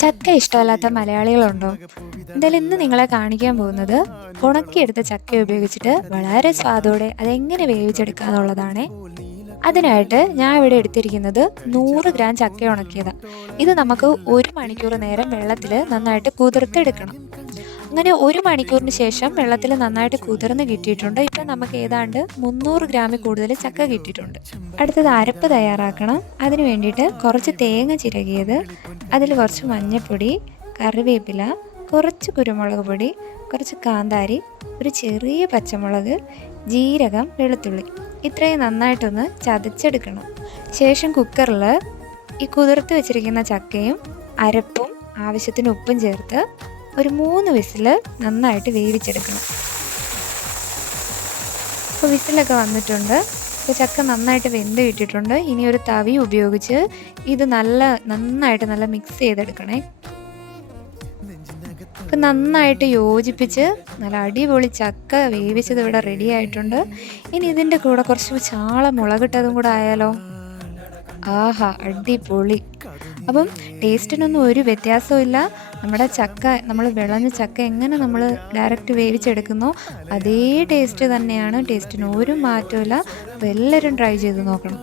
ചക്ക ഇഷ്ടമല്ലാത്ത മലയാളികളുണ്ടോ? എന്തായാലും ഇന്ന് നിങ്ങളെ കാണിക്കാൻ പോകുന്നത് ഉണക്കിയെടുത്ത ചക്ക ഉപയോഗിച്ചിട്ട് വളരെ സ്വാദോടെ അതെങ്ങനെ വേവിച്ചെടുക്കുക എന്നുള്ളതാണ്. അതിനായിട്ട് ഞാൻ ഇവിടെ എടുത്തിരിക്കുന്നത് 100 ഗ്രാം ചക്ക ഉണക്കിയതാണ്. ഇത് നമുക്ക് 1 മണിക്കൂർ നേരം വെള്ളത്തിൽ നന്നായിട്ട് കുതിർത്തെടുക്കണം. അങ്ങനെ 1 മണിക്കൂറിന് ശേഷം വെള്ളത്തിൽ നന്നായിട്ട് കുതിർന്ന് കിട്ടിയിട്ടുണ്ട്. ഇപ്പം നമുക്ക് ഏതാണ്ട് 300 ഗ്രാമിൽ കൂടുതൽ ചക്ക കിട്ടിയിട്ടുണ്ട്. അടുത്തത് അരപ്പ് തയ്യാറാക്കണം. അതിന് വേണ്ടിയിട്ട് കുറച്ച് തേങ്ങ ചിരകിയത്, അതിൽ കുറച്ച് മഞ്ഞൾപ്പൊടി, കറിവേപ്പില, കുറച്ച് കുരുമുളക് പൊടി, കുറച്ച് കാന്താരി, ഒരു ചെറിയ പച്ചമുളക്, ജീരകം, വെളുത്തുള്ളി ഇത്രയും നന്നായിട്ടൊന്ന് ചതച്ചെടുക്കണം. ശേഷം കുക്കറിൽ ഈ കുതിർത്ത് വെച്ചിരിക്കുന്ന ചക്കയും അരപ്പും ആവശ്യത്തിന് ഉപ്പും ചേർത്ത് ഒരു 3 വിസിൽ നന്നായിട്ട് വേവിച്ചെടുക്കണം. ഇപ്പോൾ വിസിലൊക്കെ വന്നിട്ടുണ്ട്. ഇപ്പോൾ ചക്ക നന്നായിട്ട് വെന്ത് കിട്ടിയിട്ടുണ്ട്. ഇനി ഒരു തവി ഉപയോഗിച്ച് ഇത് നന്നായിട്ട് മിക്സ് ചെയ്തെടുക്കണേ. ഇപ്പം നന്നായിട്ട് യോജിപ്പിച്ച് നല്ല അടിപൊളി ചക്ക വേവിച്ചത് ഇവിടെ റെഡി ആയിട്ടുണ്ട്. ഇനി ഇതിൻ്റെ കൂടെ കുറച്ച് ചാള മുളകിട്ടതും കൂടെ ആയാലോ? ആഹാ, അടിപൊളി. അപ്പം ടേസ്റ്റിനൊന്നും ഒരു വ്യത്യാസവും ഇല്ല. നമ്മുടെ ചക്ക, നമ്മൾ വിളഞ്ഞ ചക്ക എങ്ങനെ നമ്മൾ ഡയറക്റ്റ് വേവിച്ചെടുക്കുന്നോ അതേ ടേസ്റ്റ് തന്നെയാണ്. ടേസ്റ്റിന് ഒരു മാറ്റവും ഇല്ല. അപ്പോൾ എല്ലാവരും ട്രൈ ചെയ്ത് നോക്കണം.